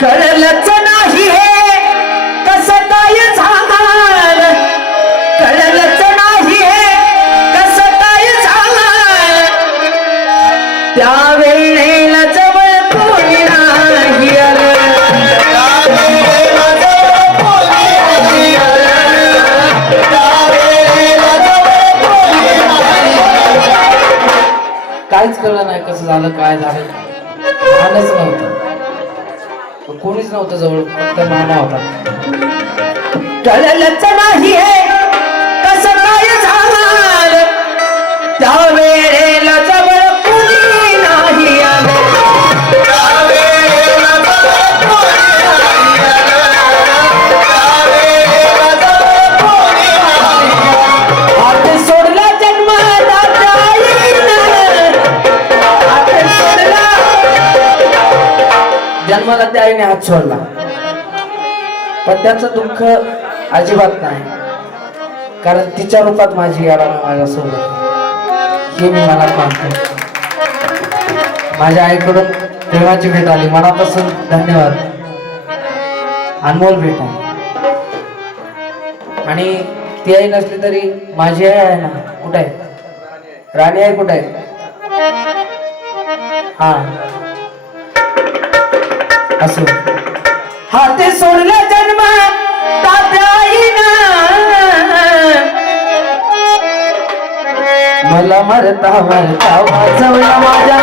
कळलंच नाही हे कसं काय झालं, कळलंच नाही हे कसं काय झालं, त्या वेळेला जवळ कोणी नाही आलं, त्या वेळेला जवळ कोणी नाही आलं, त्या वेळेला जवळ कोणी नाही आलं. काहीच कळलं नाही कसं झालं काय झालं, आलंच नव्हतं, कोणीच नव्हतं जवळ, फक्त मामा होता. कळलंच नाही हे कसं काय झालं, त्या वेळेला जवळ कोणी नाही आलं, त्या वेळेला जवळ कोणी नाही आलं, त्या वेळेला जवळ कोणी नाही आलं. हात सोडला जन्मदात्या आईनं, हात सोडला जन्माला त्या आईने हात सोडला, पण त्याचं दुःख अजिबात नाही, कारण तिच्या रूपात माझी याला माझ्यासोबत हे मी मनात मानतो. माझ्या आईकडून प्रेमाची भेट आली, मनापासून धन्यवाद, अनमोल भेट आहे. आणि ती आई नसली तरी माझी आई आहे ना, कुठे आहे राणी आई, कुठे आहे? हा असो, हाते सोडला जन्म तात्या आईनं, मला मरता मरता वाचवला माझ्या